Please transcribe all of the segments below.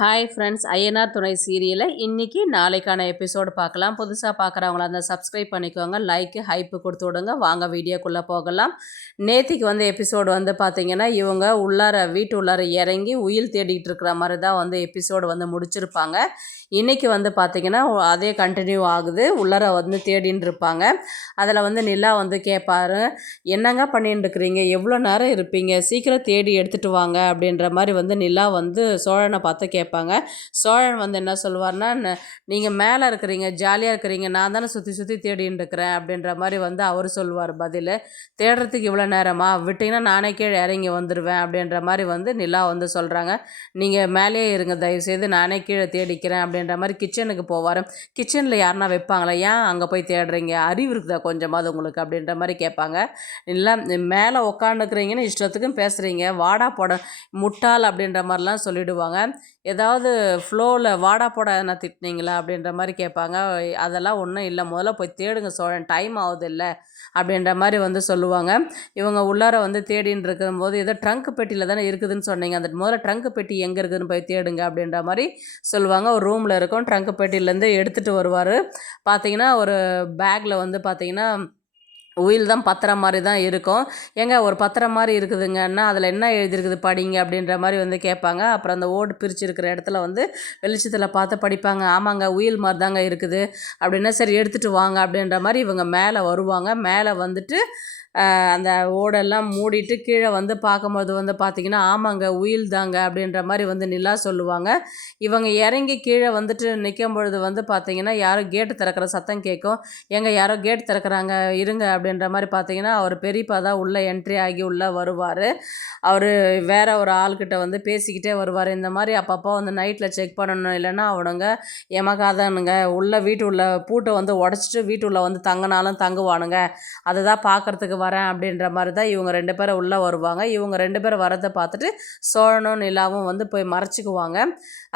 Hi friends, Ayyanar துணை சீரியலில் இன்றைக்கி நாளைக்கான எபிசோடு பார்க்கலாம். புதுசாக பார்க்குறவங்களா அந்த சப்ஸ்கிரைப் பண்ணிக்கோங்க, லைக்கு ஹைப்பு கொடுத்து விடுங்க. வாங்க வீடியோக்குள்ளே போகலாம். நேத்திக்கு எபிசோடு பார்த்திங்கன்னா, இவங்க வீட்டு உள்ளார இறங்கி உயில் தேடிகிட்டு இருக்கிற மாதிரி தான் எபிசோடு முடிச்சிருப்பாங்க. இன்றைக்கி பார்த்திங்கன்னா அதே கண்டினியூ ஆகுது. உள்ளார தேடின்னு இருப்பாங்க. அதில் நிலா கேட்பாரு, என்னங்க பண்ணிட்டு இருக்கிறீங்க, எவ்வளோ நேரம் இருப்பீங்க, சீக்கிரம் தேடி எடுத்துகிட்டு வாங்க அப்படின்ற மாதிரி நிலா சோழனை பார்த்து கேட்பாங்க. சோழன் என்ன சொல்லுவார்னா, நீங்கள் மேலே இருக்கிறீங்க, ஜாலியாக இருக்கிறீங்க, நான் தானே சுற்றி சுற்றி தேடின்னு இருக்கிறேன் அப்படின்ற மாதிரி அவர் சொல்லுவார் பதில். தேடுறதுக்கு இவ்வளோ நேரமா, விட்டிங்கன்னா நானே கீழே இறங்கி வந்துடுவேன் அப்படின்ற மாதிரி நிலா சொல்கிறாங்க. நீங்கள் மேலேயே இருங்க தயவுசெய்து, நானே கீழே தேடிக்கிறேன் அப்படின்ற மாதிரி கிச்சனுக்கு போவார். கிச்சனில் யாருன்னா வைப்பாங்களா, ஏன் அங்கே போய் தேடுறீங்க, அறிவு இருக்குதா கொஞ்சமாவது உங்களுக்கு அப்படின்ற மாதிரி கேட்பாங்க. இல்லை மேலே உக்காந்துக்கிறீங்கன்னு இஷ்டத்துக்கும் பேசுகிறீங்க, வாடா போட முட்டாள் அப்படின்ற மாதிரிலாம் சொல்லிவிடுவாங்க. ஏதாவது ஃப்ளோவில் வாடா போட எதனா திட்டினீங்களா அப்படின்ற மாதிரி கேட்பாங்க. அதெல்லாம் ஒன்றும் இல்லை, முதல்ல போய் தேடுங்க சோழன், டைம் ஆகுது இல்லை அப்படின்ற மாதிரி சொல்லுவாங்க. இவங்க உள்ளார தேடின்னு இருக்கும்போது, ஏதோ ட்ரங்க் பெட்டியில் தானே இருக்குதுன்னு சொன்னீங்க, அந்த முதல்ல ட்ரங்க் பெட்டி எங்கே இருக்குதுன்னு போய் தேடுங்க அப்படின்ற மாதிரி சொல்லுவாங்க. ஒரு ரூமில் இருக்கும், ட்ரங்க் பெட்டியிலேருந்து எடுத்துகிட்டு வருவார். பார்த்தீங்கன்னா ஒரு பேக்கில் பார்த்தீங்கன்னா உயில் தான் பத்திரம் மாதிரி தான் இருக்கும். ஏங்க ஒரு பத்திரம் மாதிரி இருக்குதுங்கன்னா அதில் என்ன எழுதியிருக்குது படிங்க அப்படின்ற மாதிரி கேட்பாங்க. அப்புறம் அந்த ஓடு பிரிச்சுருக்கிற இடத்துல வெளிச்சத்தில் பார்த்து படிப்பாங்க. ஆமாங்க உயில் மாதிரி தாங்க இருக்குது அப்படின்னா, சரி எடுத்துகிட்டு வாங்க அப்படின்ற மாதிரி இவங்க மேலே வருவாங்க. மேலே அந்த ஓடெல்லாம் மூடிட்டு கீழே பார்க்கும்போது பார்த்திங்கன்னா, ஆமாங்க உயில் தாங்க அப்படின்ற மாதிரி நிலா சொல்லுவாங்க. இவங்க இறங்கி கீழே நிற்கும் பொழுது பார்த்திங்கன்னா, யாரோ கேட்டு திறக்கிற சத்தம் கேட்கும். எங்கே யாரோ கேட் திறக்கிறாங்க இருங்க அப்படின்ற மாதிரி பார்த்திங்கன்னா, அவர் பெரியப்பா தான் உள்ளே என்ட்ரி ஆகி உள்ளே வருவார். அவர் வேற ஒரு ஆள்கிட்ட பேசிக்கிட்டே வருவார். இந்த மாதிரி அப்பப்போ நைட்டில் செக் பண்ணணும், இல்லைன்னா அவனுங்க எமகாதானுங்க வீட்டு உள்ள பூட்டை உடச்சிட்டு வீட்டுள்ள தங்கினாலும் தங்குவானுங்க, அதை தான் பார்க்குறதுக்கு வரேன் அப்படின்ற மாதிரி தான் இவங்க 2 பேரும் உள்ளே வருவாங்க. இவங்க 2 பேரும் வரதை பார்த்துட்டு சோழனும் நிலாவும் போய் மறைச்சிக்குவாங்க.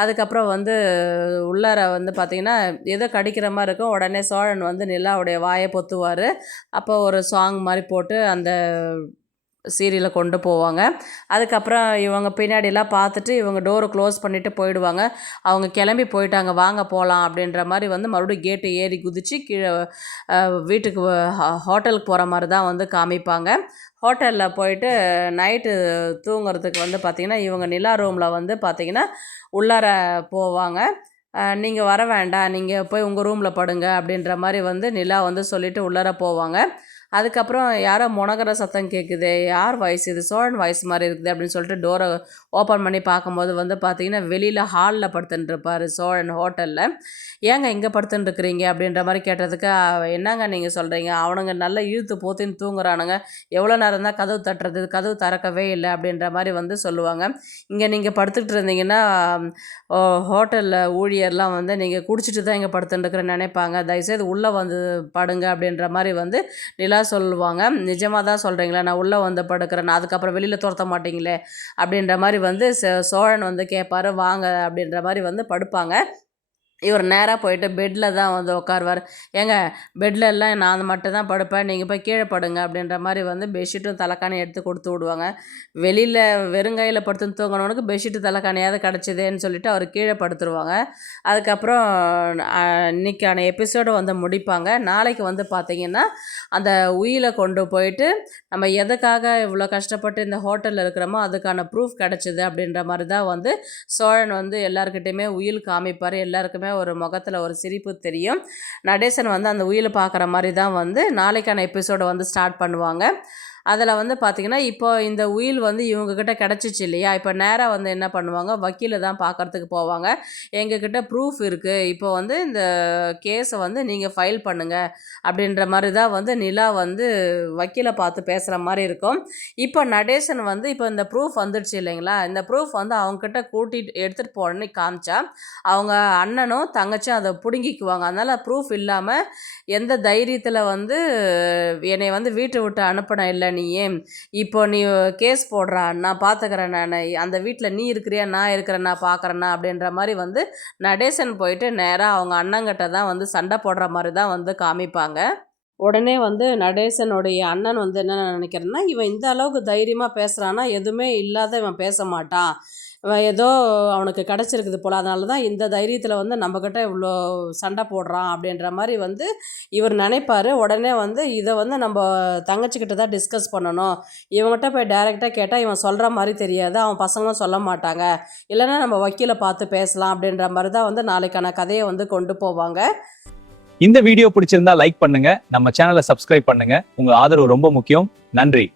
அதுக்கப்புறம் உள்ளார பார்த்திங்கன்னா ஏதோ கடிக்கிற மாதிரி இருக்கும். உடனே சோழன் நிலாவுடைய வாயை பொத்துவார். அப்போ ஒரு சாங் மாதிரி போட்டு அந்த சீரியலை கொண்டு போவாங்க. அதுக்கப்புறம் இவங்க பின்னாடிலாம் பார்த்துட்டு இவங்க டோரை க்ளோஸ் பண்ணிவிட்டு போயிடுவாங்க. அவங்க கிளம்பி போயிட்டாங்க, வாங்க போகலாம் அப்படின்ற மாதிரி மறுபடியும் கேட்டு ஏறி குதித்து கீழே வீட்டுக்கு ஹோட்டலுக்கு போகிற மாதிரி தான் காமிப்பாங்க. ஹோட்டலில் போயிட்டு நைட்டு தூங்குறதுக்கு பார்த்திங்கன்னா, இவங்க நிலா ரூமில் பார்த்திங்கன்னா உள்ளார போவாங்க. நீங்கள் வர வேண்டாம், நீங்கள் போய் உங்கள் ரூமில் படுங்க அப்படின்ற மாதிரி நிலா சொல்லிவிட்டு உள்ளார போவாங்க. அதுக்கப்புறம் யாரோ முனகிற சத்தம் கேட்குது, யார் வாய்ஸ் இது, சோழன் வாய்ஸ் மாதிரி இருக்குது அப்படின்னு சொல்லிட்டு டோரை ஓப்பன் பண்ணி பார்க்கும்போது பார்த்திங்கன்னா வெளியில் ஹாலில் படுத்துட்டுருப்பார் சோழன் ஹோட்டலில். ஏங்க இங்கே படுத்துட்டுருக்குறீங்க அப்படின்ற மாதிரி கேட்டதுக்கு, என்னங்க நீங்கள் சொல்கிறீங்க, அவனுங்க நல்லா இழுத்து போத்தின்னு தூங்குறானுங்க, எவ்வளோ நேரம் தான் கதவு தட்டுறது, கதவு திறக்கவே இல்லை அப்படின்ற மாதிரி சொல்லுவாங்க. இங்கே நீங்கள் படுத்துக்கிட்டு இருந்தீங்கன்னா ஹோட்டலில் ஊழியர்லாம் நீங்கள் குடிச்சிட்டு தான் இங்கே படுத்துட்டுருக்குறேன்னு நினைப்பாங்க, தயவுசெய்து உள்ளே படுங்க அப்படின்ற மாதிரி நிலா சொல்லுவாங்க. நிஜமாக தான் சொல்கிறீங்களா, நான் உள்ளே படுக்கிறேன், அதுக்கப்புறம் வெளியில் துரத்த மாட்டிங்களே அப்படின்ற மாதிரி சோழன் கேட்பார். வாங்க அப்படின்ற மாதிரி படுப்பாங்க. இவர் நேராக போயிட்டு பெட்டில் தான் உட்காருவார். ஏங்க பெட்டில் எல்லாம் நான் மட்டும் தான் படுப்பேன், நீங்கள் போய் கீழே படுங்க அப்படின்ற மாதிரி பெட்ஷீட்டும் தலைக்காணி எடுத்து கொடுத்து விடுவாங்க. வெளியில் வெறுங்கையில் படுத்துன்னு தூங்கினவனுக்கு பெட்ஷீட்டு தலைக்காணியாவது கிடச்சிதேன்னு சொல்லிவிட்டு அவர் கீழே படுத்துருவாங்க. அதுக்கப்புறம் இன்றைக்கான எபிசோடு முடிப்பாங்க. நாளைக்கு பார்த்திங்கன்னா அந்த உயிலை கொண்டு போயிட்டு நம்ம எதுக்காக இவ்வளோ கஷ்டப்பட்டு இந்த ஹோட்டலில் இருக்கிறோமோ அதுக்கான ப்ரூஃப் கிடச்சிது அப்படின்ற மாதிரி தான் சோழன் எல்லாருக்கிட்டையுமே உயில் காமிப்பார். எல்லாருக்குமே ஒரு முகத்தில் ஒரு சிரிப்பு தெரியும். நடேசன் அந்த உயிலை பார்க்குற மாதிரி தான் நாளைக்கான எபிசோடை ஸ்டார்ட் பண்ணுவாங்க. அதில் பார்த்திங்கன்னா, இப்போ இந்த உயில் இவங்கக்கிட்ட கிடச்சிச்சு இல்லையா, இப்போ நேராக என்ன பண்ணுவாங்க, வக்கீலை தான் பார்க்குறதுக்கு போவாங்க. எங்ககிட்ட ப்ரூஃப் இருக்குது, இப்போ இந்த கேஸை நீங்கள் ஃபைல் பண்ணுங்கள் அப்படின்ற மாதிரி தான் நிலா வக்கீலை பார்த்து பேசுகிற மாதிரி இருக்கும். இப்போ நடேசன் இப்போ இந்த ப்ரூஃப் வந்துடுச்சு இல்லைங்களா, இந்த ப்ரூஃப் அவங்கக்கிட்ட கூட்டிகிட்டு எடுத்துகிட்டு போகணுன்னு காமிச்சா அவங்க அண்ணனும் தங்கச்சும் அதை பிடுங்கிக்குவாங்க. அதனால் ப்ரூஃப் இல்லாமல் எந்த தைரியத்தில் என்னை வீட்டை விட்டு அனுப்பின இல்லை நீயே, இப்போ நீ கேஸ் போடுறா, நான் பார்த்துக்கிறேன், நான் அந்த வீட்டில் நீ இருக்கிறியா நான் இருக்கிறேன் நான் பார்க்குறேன்னா அப்படின்ற மாதிரி நடேசன் போயிட்டு நேராக அவங்க அண்ணங்கிட்ட தான் சண்டை போடுற மாதிரி தான் காமிப்பாங்க. உடனே நடேசனுடைய அண்ணன் என்ன நினைக்கிறேன்னா, இவன் இந்த அளவுக்கு தைரியமாக பேசுகிறான்னா எதுவுமே இல்லாத இவன் பேச மாட்டான், ஏதோ அவனுக்கு கிடச்சிருக்குது போல், அதனால தான் இந்த தைரியத்தில் வந்து நம்மக்கிட்ட இவ்வளோ சண்டை போடுறான் அப்படின்ற மாதிரி வந்து இவர் நினைப்பார். உடனே வந்து இதை வந்து நம்ம தங்கச்சிக்கிட்ட தான் டிஸ்கஸ் பண்ணணும், இவங்ககிட்ட போய் டைரெக்டாக கேட்டால் இவன் சொல்கிற மாதிரி தெரியாது, அவன் பசங்களும் சொல்ல மாட்டாங்க, இல்லைன்னா நம்ம வக்கீலை பார்த்து பேசலாம் அப்படின்ற மாதிரி தான் வந்து நாளைக்கான கதையை வந்து கொண்டு போவாங்க. இந்த வீடியோ பிடிச்சிருந்தா லைக் பண்ணுங்க, நம்ம சேனலை சப்ஸ்கிரைப் பண்ணுங்க. உங்க ஆதரவு ரொம்ப முக்கியம். நன்றி.